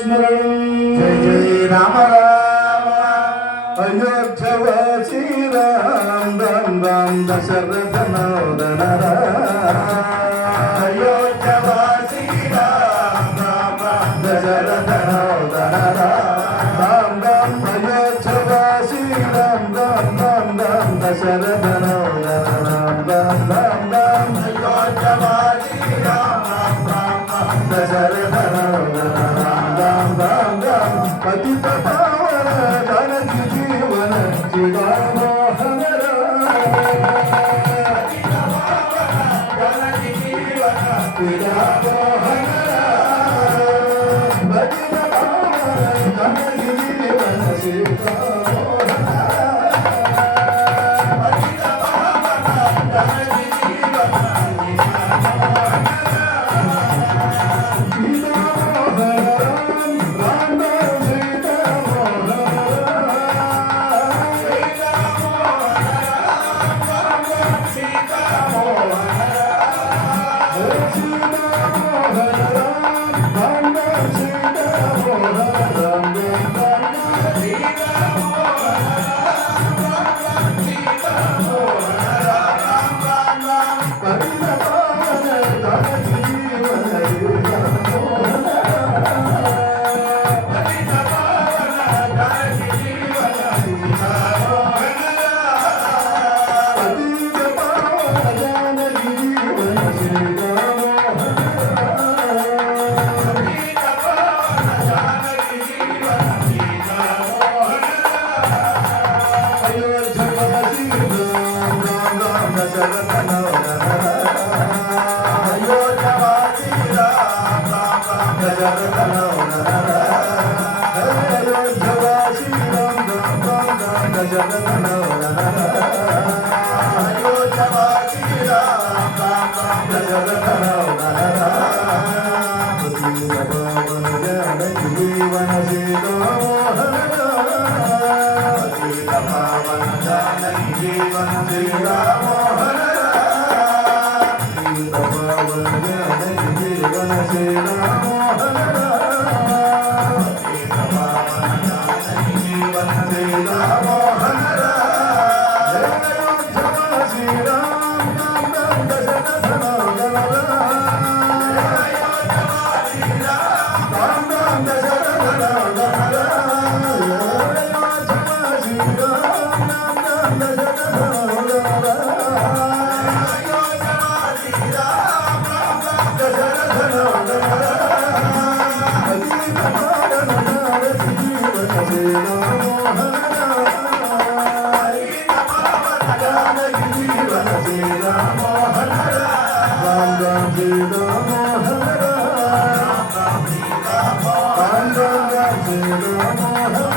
స్మరణం జయ జయ రామ రామ అయోధ్యవాసి రామ రామ రామ దశరథ నందన అయోధ్యవాసి రామ రామ దశరథ నందన రామ రామ అయోధ్యవాసి రామ రామ రామ దశరథ నందన రామ రామ రామ అయోధ్యవాసి రామ రామ దశరథ నందన రామ రామ రామ పతిత పావన జానకి జీవన చిదామోహన జానకి జీవన చిదామోహన పతిత పావన జానకి జీవన చిదామోహన పతిత పావన జానకి జీవన Ram Ram Ram